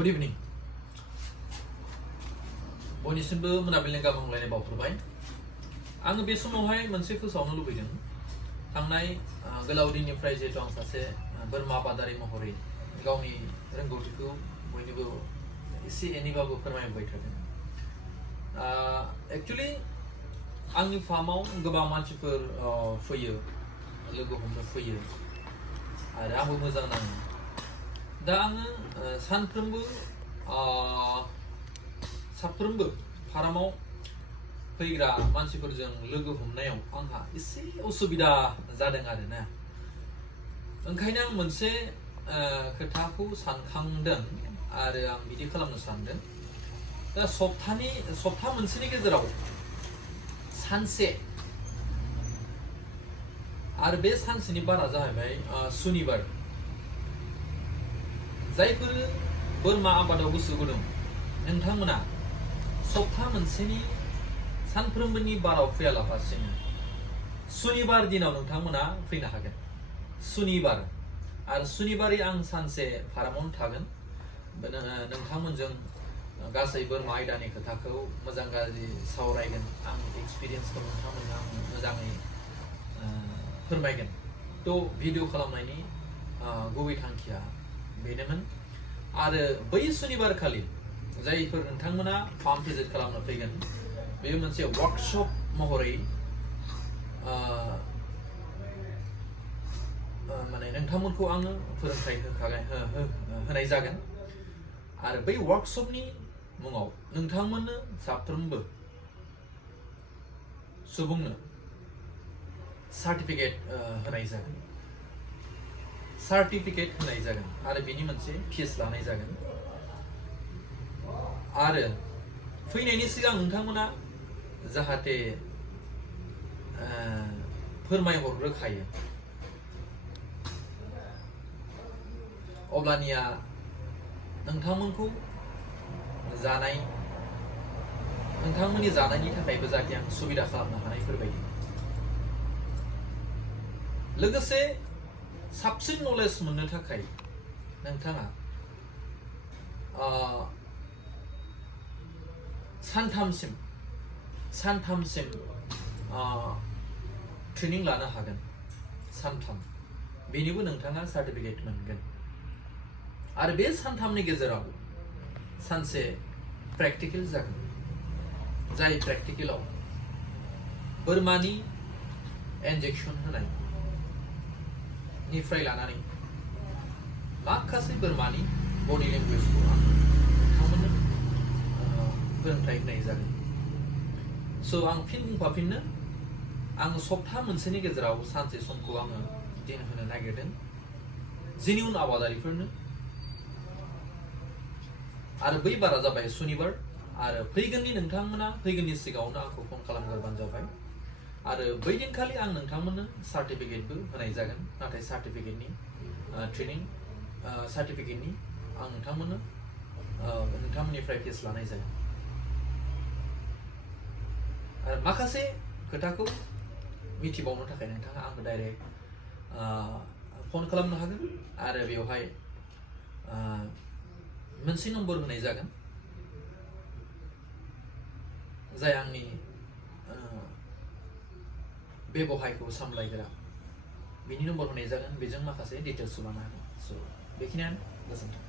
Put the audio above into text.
Good evening. बयनिसिमबो मोनाबिलिनि गाहाम हामलायनाय बावहरबाय। आङो बे समावहाय मोनसे फोसावनो लुबैदों। थांनाय गोलाव दिननिफ्राय जिहेतु आं सासे बोरमा आबादारि महरै गावनि रोंगौथिखौ बयनोबो एसे एनैबाबो फोरमायबाय थादों। एक्चुअली आंनि फार्माव गोबां मानसिफोर फैयो, लोगो हमनो फैयो आरो आंबो मोजां नाङो। दा आङो साफ्रोमबो फार्माव फैग्रा मानसिफोरजों लोगो हमनायाव आंहा एसे उसुबिदा जादों आरोना। ओंखायनो आं मोनसे खोथाखौ सानखांदों आरो आं बिदि खालामनो सानदों। दा सप्ता मोनसेनि गेजेराव सानसे आरो बे सानसेनि बारा जाहैबाय सुनिबार। जायफोर बोरमा आबादाव गोसो गुदुं नोंथांमोना सप्ता मोनसेनि सानफ्रोमबोनि बाराव फैयालाबासिनो सुनिबार दिनाव नोंथांमोना फैनो हागोन। सुनिबार आरो सुनिबारै आं सानसे फार्मावनो थागोन। नोंथांमोनजों गासै बोरमा आयदानि खोथाखौ मोजां गाज्रि सावरायगोन। आंनि एक्सपिरियेन्सखौ नोंथांमोननो आं मोजाङै फोरमायगोन। थ' भिडिअ खालामनायनि गुबै थांखिया बेनोमोन। आरो बै सुनिबार खालि जायफोर नोंथांमोना फार्म भिजिट खालामनो फैगोन, बेयो मोनसे वर्कशप महरै माने नोंथांमोनखौ आङो फोरोंथाय होनाय जागोन। आरो बै वर्कशपनि मुङाव नोंथांमोननो साफ्रोमबो सुबुंनो सार्टिफिकेट होनाय जागोन। आरो बेनि मोनसे फिस लानाय जागोन। आरो फैनायनि सिगां नोंथांमोना जाहाथे फोरमायहरग्रोखायो, अब्लानिया नोंथांमोनखौ नोंथांमोननि जानायनि थाखायबो जाहाथे आं सुबिदा खालामनो हानायफोरबायदि। लोगोसे साबसिन नलेज मोननो थाखाय नोंथाङा सानथामसिम ट्रेनिं लानो हागोन। सानथाम बेनिबो नोंथाङा सार्टिफिकेट मोनगोन। आरो बे सानथामनि गेजेराव सानसे प्रेक्टिकेल जागोन। जाय प्रेक्टिकेलाव बोरमानि इन्जेक्सन होनाय निफ्राय लानानै माखासे बोरमानि बडि लेंगुवेजखौ आं नोंथांमोननो फोरोंथाय होनाय जागोन। स' आं फिन बुंफाफिननो, आं सप्ता मोनसेनि गेजेराव सानसे समखौ आङो दिन होनो नागिरदों जेनिउन आबादारिफोरनो। आरो बै बारा जाबाय सुनिबार। आरो नोंथांमोना फैगोननि सिगाङावनो आंखौ फन खालामग्रोबानो जाबाय। आरो बै दिनखालि आं नोंथांमोननो सार्टिफिकेटबो होनाय जागोन। नाथाय सार्टिफिकेटनि आं नोंथांमोननिफ्राय फिस लानाय जागोन। आरो माखासे खोथाखौ मिथिबावनो थाखाय नोंथाङा आंखौ डाइरेक्ट फन खालामनो हागोन। आरो बेवहाय मोनसे नम्बर होनाय जागोन, जाय आंनि बेबहायखौ सामलायग्रा, बिनि नम्बर होनाय जागोन। बेजों माखासे डिटेल्सखौ लानो हागोन। स' बेखिनियानो। गोजोन्थों।